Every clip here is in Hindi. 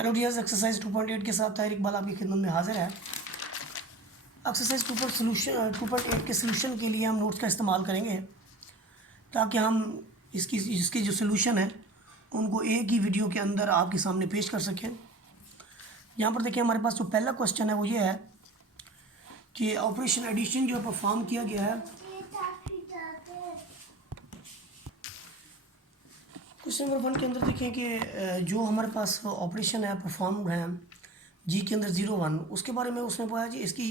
हेलो डियर्स, एक्सरसाइज 2.8 के साथ ताहिर इकबाल आपकी खिदमत में हाजिर है। एक्सरसाइज 2.8 के सलूशन के लिए हम नोट्स का इस्तेमाल करेंगे ताकि हम इसके जो सलूशन है उनको एक ही वीडियो के अंदर आपके सामने पेश कर सकें। यहाँ पर देखिए, हमारे पास जो पहला क्वेश्चन है वो ये है कि ऑपरेशन एडिशन जो परफॉर्म किया गया है। क्वेश्चन नंबर 1 के अंदर देखें कि जो हमारे पास ऑपरेशन है परफॉर्म है जी के अंदर 0 1, उसके बारे में उसने बोला जी इसकी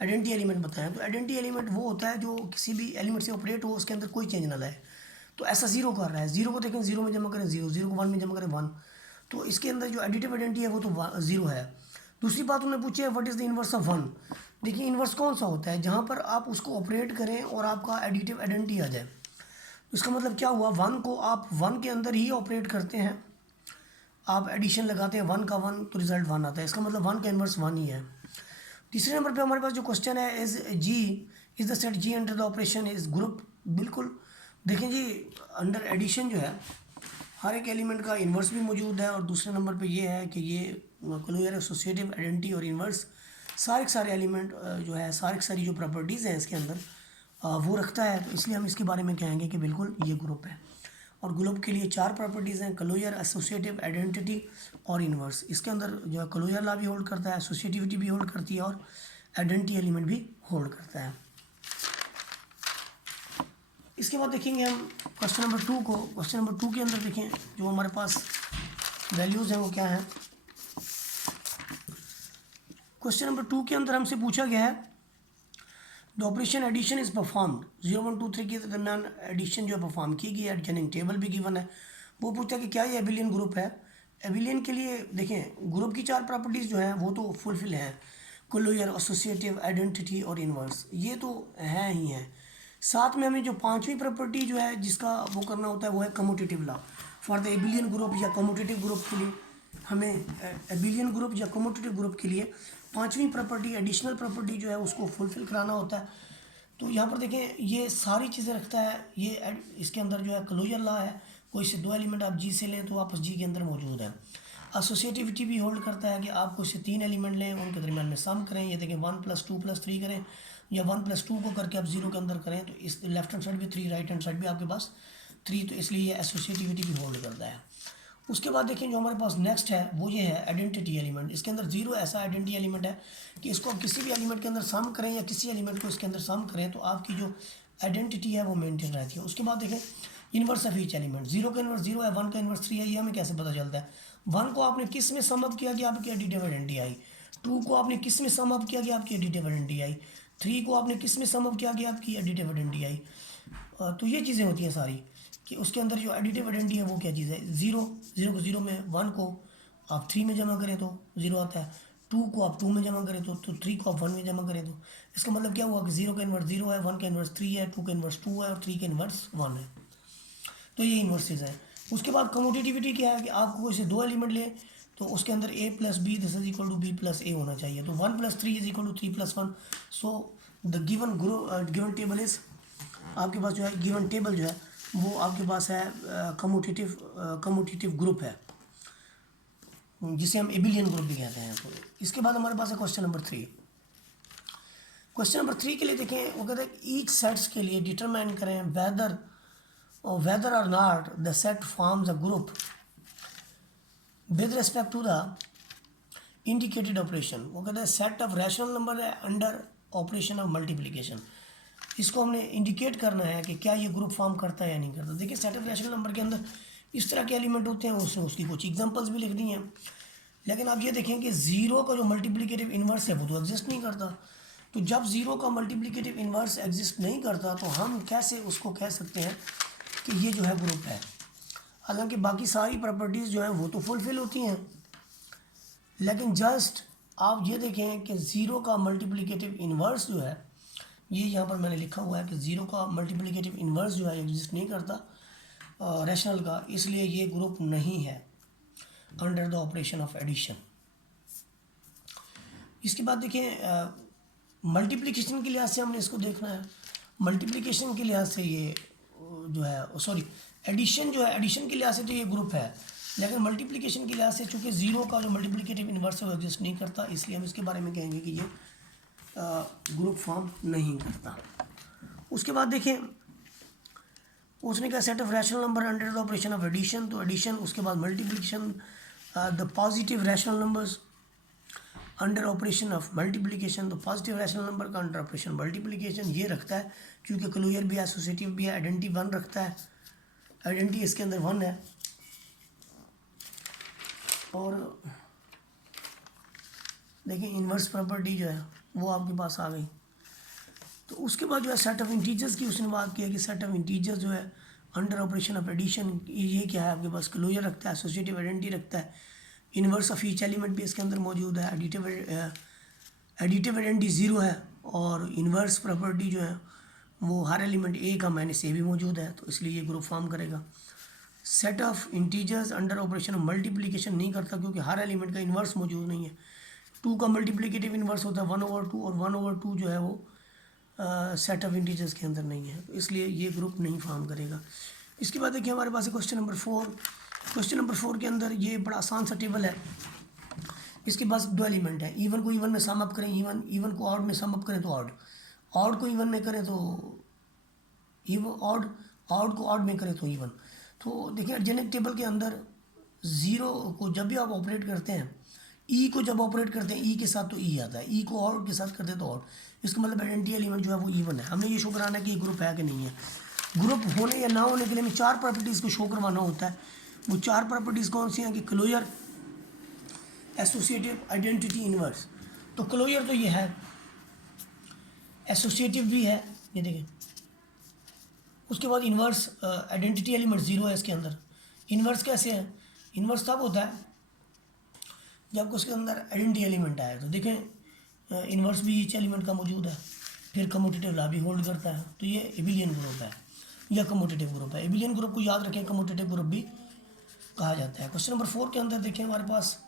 आइडेंटिटी एलिमेंट बताएं। तो आइडेंटिटी एलिमेंट वो होता है जो किसी भी एलिमेंट से ऑपरेट हो, उसके अंदर कोई चेंज ना लाए। तो ऐसा 0 कर रहा है, 0 को देखें 0 में जमा करें 0, 0 को 1 में जमा करें 1। तो इसके अंदर जो एडिटिव आइडेंटिटी है वो तो 0 है। दूसरी बात उन्होंने पूछी है what is the inverse of 1। देखिए इन्वर्स कौन सा होता है, जहाँ पर आप उसको ऑपरेट करें और आपका एडिटिव आइडेंटिटी आ जाए। इसका मतलब क्या हुआ, 1 को आप 1 के अंदर ही ऑपरेट करते हैं, आप एडिशन लगाते हैं 1 का 1 तो रिजल्ट 1 आता है। इसका मतलब 1 का इन्वर्स 1 ही है। तीसरे नंबर पे हमारे पास जो क्वेश्चन है is G is the set G under the operation is group. बिल्कुल देखें जी, अंडर एडिशन जो है हर एक एलिमेंट का इन्वर्स भी मौजूद है, और दूसरे नंबर पे ये है कि ये क्लोजर एसोसिएटिव आइडेंटिटी और इन्वर्स सारे एलिमेंट जो है सारी जो प्रॉपर्टीज़ हैं इसके अंदर वो रखता है। तो इसलिए हम इसके बारे में कहेंगे कि बिल्कुल ये ग्रुप है। और ग्रुप के लिए 4 प्रॉपर्टीज़ हैं, क्लोजर, एसोसिएटिव, आइडेंटिटी और इन्वर्स। इसके अंदर जो है क्लोजर लॉ भी होल्ड करता है, एसोसिएटिविटी भी होल्ड करती है और आइडेंटिटी एलिमेंट भी होल्ड करता है। इसके बाद देखेंगे हम क्वेश्चन नंबर 2 को। क्वेश्चन नंबर 2 के अंदर देखें जो हमारे पास वैल्यूज़ हैं वो क्या है। क्वेश्चन नंबर 2 के अंदर हमसे पूछा गया है the operation addition is performed 0 1 2 3 के दरमियान एडिशन जो है परफॉर्म की गई है। एडिशनिंग टेबल भी गिवन है। वो पूछता है कि क्या ये एबिलियन ग्रुप है। एबिलियन के लिए देखें ग्रुप की 4 प्रॉपर्टीज़ जो हैं वो तो फुलफिल हैं, क्लोजर, एसोसिएटिव, आइडेंटिटी और इन्वर्स, ये तो हैं ही हैं। साथ में हमें जो 5वीं प्रॉपर्टी जो है जिसका वो करना होता है वो है commutative law. For the abelian group या कम्यूटेटिव ग्रुप के लिए हमें एबिलियन ग्रुप या कम्यूटेटिव ग्रुप के लिए 5वीं प्रॉपर्टी एडिशनल प्रॉपर्टी जो है उसको फुलफिल कराना होता है। तो यहाँ पर देखें ये सारी चीज़ें रखता है। ये इसके अंदर जो है क्लोजर लॉ है, कोई से 2 एलिमेंट आप जी से लें तो वापस जी के अंदर मौजूद है। एसोसिएटिविटी भी होल्ड करता है कि आप कोई से 3 एलिमेंट लें, उनके दरमियान में सम करें। ये देखें 1 + 2 + 3 करें या 1 + 2 को करके आप 0 के अंदर करें, तो इस लेफ्ट हैंड साइड भी 3, राइट हैंड साइड भी आपके पास 3, तो इसलिए ये एसोसिएटिविटी भी होल्ड करता है। उसके बाद देखें जो हमारे पास नेक्स्ट है वो ये है आइडेंटिटी एलिमेंट। इसके अंदर 0 ऐसा आइडेंटिटी एलिमेंट है कि इसको आप किसी भी एलिमेंट के अंदर सम करें या किसी एलिमेंट को इसके अंदर सम करें तो आपकी जो आइडेंटिटी है वो मेंटेन रहती है। उसके बाद देखें इन्वर्स ऑफ ईच एलिमेंट, 0 का इन्वर्स 0 है, 1 का इन्वर्स 3 है। ये हमें कैसे पता चलता है, 1 को आपने किस में सम अप किया कि आपकी एडिटिव आइडेंटिटी आई, 2 को आपने किस में सम अप किया कि आपकी एडिटिव आइडेंटिटी आई, 3 को आपने किस में सम अप किया कि आपकी एडिटिव आइडेंटिटी आई। तो ये चीज़ें होती हैं सारी कि उसके अंदर जो एडिटिव आइडेंटिटी है वो क्या चीज़ है। 0 को 0 में, 1 को आप 3 में जमा करें तो 0 आता है, 2 को आप 2 में जमा करें तो 3 को आप 1 में जमा करें तो इसका मतलब क्या हुआ कि 0 का इन्वर्स 0 है, 1 का इन्वर्स 3 है, 2 का इन्वर्स 2 है और 3 का इन्वर्स 1 है। तो ये इन्वर्सेस हैं। उसके बाद कम्यूटेटिविटी क्या है कि आपको कोई से 2 एलिमेंट लें तो उसके अंदर a + b this is equal to b + a होना चाहिए। तो 1 + 3 is equal to 3 + 1। So the given table is, आपके पास जो है गिवन टेबल जो है वो आपके पास है कम्यूटेटिव ग्रुप है जिसे हम एबिलियन ग्रुप भी कहते हैं। तो इसके बाद हमारे पास है क्वेश्चन नंबर 3। क्वेश्चन नंबर 3 के लिए देखें वो कहते हैं ईच सेट्स के लिए डिटरमाइन करें whether or not the set forms a group with respect to the indicated operation। वो कहते हैं सेट ऑफ रैशनल नंबर है अंडर ऑपरेशन ऑफ मल्टीप्लिकेशन। इसको हमने इंडिकेट करना है कि क्या ये ग्रुप फॉर्म करता है या नहीं करता। देखिए सेट ऑफ रैशनल नंबर के अंदर इस तरह के एलिमेंट होते हैं, उसने उसकी कुछ एग्जांपल्स भी लिख दी हैं। लेकिन आप ये देखें कि 0 का जो मल्टीप्लिकेटिव इन्वर्स है वो तो एग्जिस्ट नहीं करता। तो जब 0 का मल्टीप्लिकेटिव इन्वर्स एग्जिस्ट नहीं करता तो हम कैसे उसको कह सकते हैं कि ये जो है ग्रुप है। हालांकि बाकी सारी प्रॉपर्टीज़ जो हैं वो तो फुलफिल होती हैं, लेकिन जस्ट आप ये देखें कि 0 का मल्टीप्लिकेटिव इन्वर्स जो है, ये यहाँ पर मैंने लिखा हुआ है कि 0 का मल्टीप्लिकेटिव इन्वर्स जो है एग्जिस्ट नहीं करता रैशनल का, इसलिए ये ग्रुप नहीं है under the operation of addition. इसके बाद देखें मल्टीप्लिकेशन के लिहाज से हमने इसको देखना है। मल्टीप्लिकेशन के लिहाज से ये जो है एडिशन जो है, एडिशन के लिहाज से तो ये ग्रुप है, लेकिन मल्टीप्लिकेशन के लिहाज से चूँकि ज़ीरो का जो मल्टीप्लिकेटिव इन्वर्स है वो एग्जिस्ट नहीं करता, इसलिए हम इसके बारे में कहेंगे कि ये ग्रुप फॉर्म नहीं करता। उसके बाद देखें, उसने कहा set of rational number under the operation of addition, तो एडिशन, उसके बाद multiplication, the positive rational numbers under operation of multiplication, तो पॉजिटिव रैशनल नंबर का अंडर ऑपरेशन मल्टीप्लिकेशन ये रखता है, क्योंकि क्लोजर भी है, एसोसिएटिव भी है, आइडेंटिटी 1 रखता है, आइडेंटिटी इसके अंदर 1 है। और देखिए इन्वर्स प्रॉपर्टी जो है वो आपके पास आ गई। तो उसके बाद जो है सेट ऑफ इंटीजर्स की उसने बात की है कि सेट ऑफ इंटीजर्स जो है अंडर ऑपरेशन ऑफ एडिशन, ये क्या है आपके पास, क्लोजर रखता है, एसोसिएटिव आइडेंटिटी रखता है, इन्वर्स ऑफ ईच एलिमेंट भी इसके अंदर मौजूद है, एडिटिव आइडेंटिटी 0 है, और इन्वर्स प्रॉपर्टी जो है वो हर एलिमेंट ए का माइनस ए भी मौजूद है, तो इसलिए ये ग्रुप फॉर्म करेगा। Set of integers under operation of multiplication नहीं करता, क्योंकि हर एलिमेंट का इन्वर्स मौजूद नहीं है। 2 का मल्टीप्लिकेटिव इन्वर्स होता है 1/2, और 1/2 जो है वो सेट ऑफ इंटीजर्स के अंदर नहीं है, तो इसलिए ये ग्रुप नहीं फॉर्म करेगा। इसके बाद देखिए हमारे पास क्वेश्चन नंबर 4। क्वेश्चन नंबर 4 के अंदर ये बड़ा आसान सा टेबल है। इसके पास 2 एलिमेंट है, इवन को इवन में सम अप करें इवन को ऑड में सम अप करें तो ऑड को इवन में करें तो इवन, ऑड को ऑड में करें तो इवन। तो देखिए अर्जेनिक टेबल के अंदर 0 को जब भी आप ऑपरेट करते हैं, ई को जब ऑपरेट करते हैं ई के साथ तो ई आता है, ई को ऑड के साथ करते हैं तो ऑड, इसका मतलब आइडेंटिटी एलिमेंट जो है वो इवन है। हमने ये शो कराना है कि ये ग्रुप है कि नहीं है। ग्रुप होने या ना होने के लिए हमें 4 प्रॉपर्टीज़ को शो करवाना होता है। वो 4 प्रॉपर्टीज़ कौन सी हैं कि क्लोजर, एसोसिएटिव, आइडेंटिटी, इन्वर्स। तो क्लोजर तो ये है, एसोसिएटिव भी है, ये देखें। उसके बाद इन्वर्स, आइडेंटिटी एलिमेंट 0 है इसके अंदर। इन्वर्स कैसे है, इन्वर्स तब होता है जब उसके अंदर आइडेंटिटी एलिमेंट आए। तो देखें इन्वर्स भी ईच एलिमेंट का मौजूद है, फिर कम्यूटेटिव लॉ भी होल्ड करता है, तो ये एबिलियन ग्रुप है या कम्यूटेटिव ग्रुप है। एबिलियन ग्रुप को याद रखें, कम्यूटेटिव ग्रुप भी कहा जाता है। क्वेश्चन नंबर 4 के अंदर देखें हमारे पास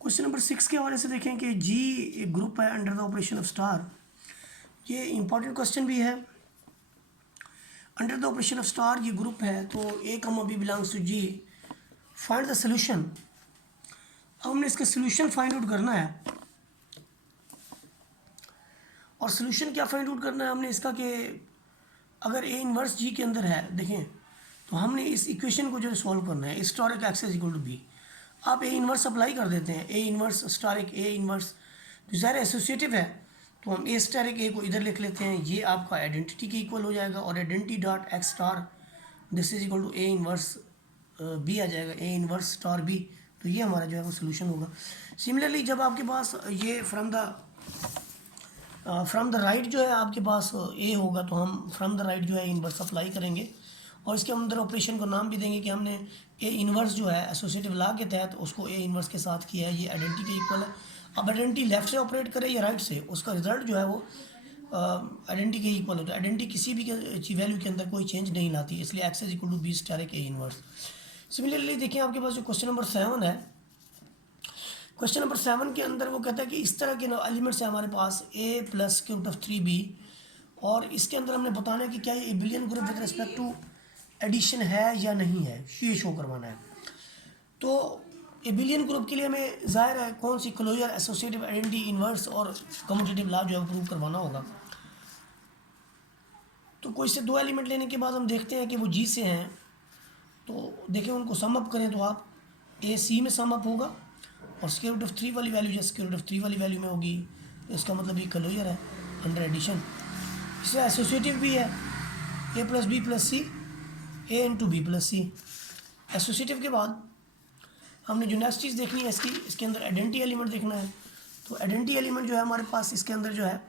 क्वेश्चन नंबर 6 के हवाले से देखें कि जी एक ग्रुप है under the operation of star. ये इंपॉर्टेंट क्वेश्चन भी है। Under the operation of star ये ग्रुप है, तो a comma b belongs to G, find the solution. अब हमने इसका सोल्यूशन फाइंड आउट करना है, और सोल्यूशन क्या फाइंड आउट करना है हमने इसका कि अगर ए इन्वर्स जी के अंदर है, देखें तो हमने इस इक्वेशन को जो सॉल्व करना है, asterisk x is equal to b. आप ए इन्वर्स अप्लाई कर देते हैं, ए इन्वर्स स्टारिक ए इन्वर्स जो ज़ाहिर एसोसिएटिव है, तो हम ए स्टारिक ए को इधर लिख लेते हैं, ये आपका आइडेंटिटी के इक्वल हो जाएगा, और identity dot x star this is equal to a inverse b आ जाएगा, ए इन्वर्स स्टार बी। तो ये हमारा जो है वो सोल्यूशन होगा। सिमिलरली जब आपके पास ये फ्रॉम द राइट जो है आपके पास ए होगा, तो हम फ्रॉम द राइट जो है इन्वर्स अप्लाई करेंगे, और इसके अंदर ऑपरेशन को नाम भी देंगे कि हमने ए इन्वर्स जो है एसोसिएटिव लॉ के तहत उसको ए इन्वर्स के साथ किया है, ये आइडेंटिटी के इक्वल है। अब आइडेंटिटी लेफ्ट से ऑपरेट करे या राइट से, उसका रिजल्ट जो है वो आइडेंटिटी के इक्वल होता है। आइडेंटिटी किसी भी वैल्यू के अंदर कोई चेंज नहीं लाती, इसलिए x is equal to b asterisk a inverse. Similarly देखिए आपके पास जो क्वेश्चन नंबर 7 है, क्वेश्चन नंबर 7 के अंदर वो कहता है कि इस तरह के एलिमेंट्स है हमारे पास a प्लस के रूट ऑफ 3b, और इसके अंदर हमने बताना है कि क्या ये abelian group with respect to addition है या नहीं है, ये शो करवाना है। तो एबिलियन ग्रुप के लिए हमें ज़ाहिर है कौन सी क्लोजर, एसोसिएटिव, आइडेंटिटी, इन्वर्स और कम्यूटेटिव लॉ जो है प्रूव करवाना होगा। तो कोई से 2 एलिमेंट लेने के बाद हम देखते हैं कि वो जी से हैं, तो देखें उनको सम अप करें तो आप ए सी में सम अप होगा, और स्क्वायर रूट ऑफ 3 वाली वैल्यू जैसे स्क्वायर रूट ऑफ 3 वाली वैल्यू में होगी, तो इसका मतलब ये क्लोजर है अंडर एडिशन। इससे एसोसिएटिव भी है ए प्लस बी प्लस सी, ए इंटू बी प्लस सी। एसोसिएटिव के बाद हमने जो नेक्स्ट चीज़ देखनी है इसके अंदर आइडेंटिटी एलिमेंट देखना है। तो आइडेंटिटी एलिमेंट जो है हमारे पास इसके अंदर जो है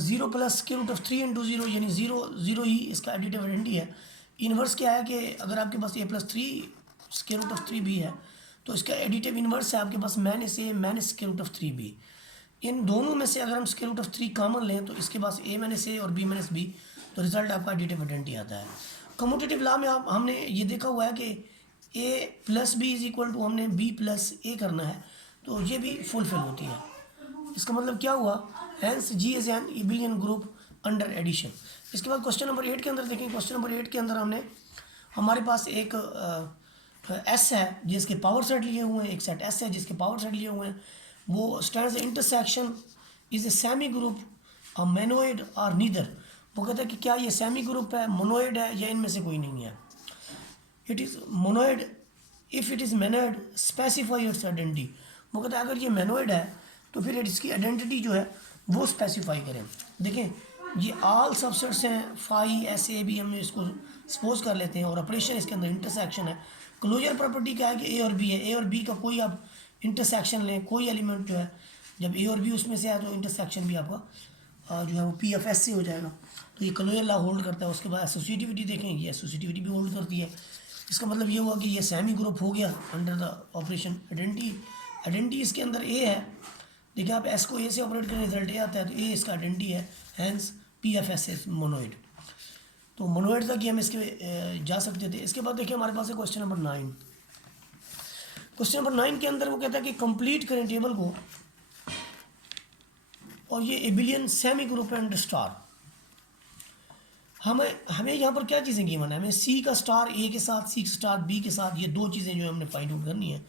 0 plus square root of 3 into 0, यानी 0 ही इसका एडिटिव आइडेंटिटी है। इन्वर्स क्या है कि अगर आपके पास a plus 3 square root of 3 b है, तो इसका एडिटिव इन्वर्स है आपके पास minus a minus square root of 3 b. इन दोनों में से अगर हम स्क्वायर रूट ऑफ 3 कॉमन लें, तो इसके पास ए माइनस ए और बी माइनस बी, तो रिजल्ट आपका एडिटिव आइडेंटिटी आता है। कम्यूटेटिव लॉ में हमने ये देखा हुआ है कि a plus b is equal to हमने बी प्लस ए करना है, तो ये भी फुलफिल होती है। इसका मतलब क्या हुआ, hence G is an abelian group under addition. इसके बाद क्वेश्चन नंबर 8 के अंदर देखें, क्वेश्चन नंबर 8 के अंदर हमने हमारे पास एक एस है जिसके पावर सेट लिए हुए हैं, एक सेट एस है जिसके पावर सेट लिए हुए हैं। वो stands intersection is a semi group a monoid और नीदर। वो कहता है कि क्या ये सेमी ग्रुप है, मोनोइड है, या इनमें से कोई नहीं है। It is monoid if it is monoid specify it's identity. वो कहता है अगर ये मोनोइड है तो फिर इसकी आइडेंटिटी जो है वो स्पेसिफाई करें। देखें ये ऑल सबसेट्स हैं, फाई एस ए बी हम इसको सपोज कर लेते हैं, और ऑपरेशन इसके अंदर इंटरसेक्शन है। क्लोजर प्रॉपर्टी क्या है कि ए और बी है, ए और बी का कोई आप इंटरसेक्शन लें, कोई एलिमेंट जो है जब ए और बी उसमें से आए तो इंटरसेक्शन भी आपका जो है वो पी एफ एस से हो जाएगा। तो ये क्लोजर लॉ होल्ड करता है। उसके बाद एसोसिएटिविटी देखें, ये एसोसिएटिविटी भी होल्ड करती है। इसका मतलब ये हुआ कि ये सेमी ग्रुप हो गया under the operation identity. Identity इसके अंदर ए है, देखिए आप एस को ए से ऑपरेट करें रिजल्ट ए आता है, तो ए इसका आइडेंटिटी है, hence P F S S monoid. तो मोनोइड तक ही हम इसके जा सकते थे। इसके बाद देखिए हमारे पास है क्वेश्चन नंबर 9। क्वेश्चन नंबर 9 के अंदर वो कहता है कि कंप्लीट करें टेबल को, और ये एबिलियन सेमी ग्रुप एंड स्टार। हमें यहाँ पर क्या चीज़ें गिवन है, हमें सी का स्टार ए के साथ, सी का स्टार बी के साथ, ये दो चीज़ें जो हमने फाइंड आउट करनी है।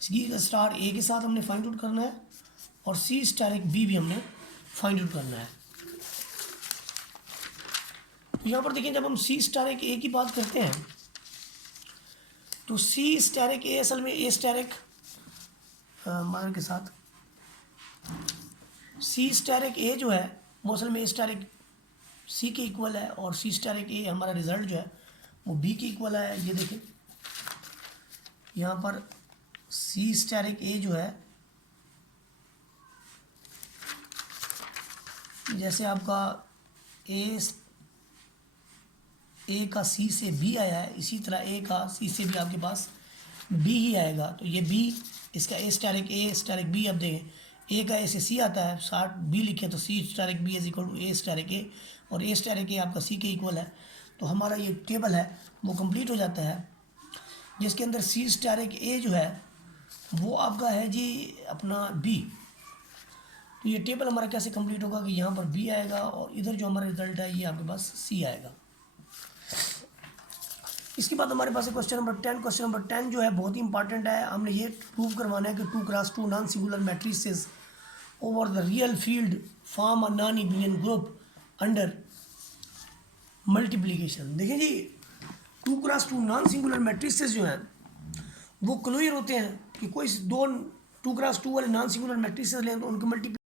सी का स्टार ए के साथ हमने फाइंड आउट करना है, और सी स्टार एक बी भी हमने फाइंड आउट करना है। तो यहाँ पर देखिए जब हम सी स्टार एक ए की बात करते हैं तो सी स्टार एक ए असल में ए स्टार एक मान के साथ सी स्टार एक ए जो है वो असल में ए स्टार एक सी के इक्वल है, और सी स्टार एक ए हमारा रिजल्ट जो है वो बी के इक्वल है। ये देखें यहाँ पर सी स्टार एक ए जो है, जैसे आपका ए का सी से बी आया है, इसी तरह ए का सी से भी आपके पास बी ही आएगा। तो ये बी इसका ए स्टार एक बी। अब देखें ए का ए से सी आता है, 60 बी लिखे तो सी स्टार एक B is equal to A star एक ए, और ए स्टार एक ए आपका सी के इक्वल है। तो हमारा ये टेबल है वो कंप्लीट हो जाता है, जिसके अंदर सी स्टार एक ए जो है वो आपका है जी अपना बी। तो ये टेबल हमारा कैसे कंप्लीट होगा कि यहाँ पर बी आएगा, और इधर जो हमारा रिजल्ट है ये आपके पास सी आएगा। इसके बाद हमारे पास है क्वेश्चन नंबर 10। क्वेश्चन नंबर 10 जो है बहुत ही इंपॉर्टेंट है। हमने ये प्रूव करवाना है कि 2x2 non singular matrices over the real field form a non एबिलियन group under multiplication. देखिए जी 2x2 नॉन सिंगुलर मैट्रिसेस जो हैं वो क्लियर होते हैं कि कोई दो 2x2 वाले नॉन सिंगुलर मैट्रिसेस लें तो उनके मल्टीप्ली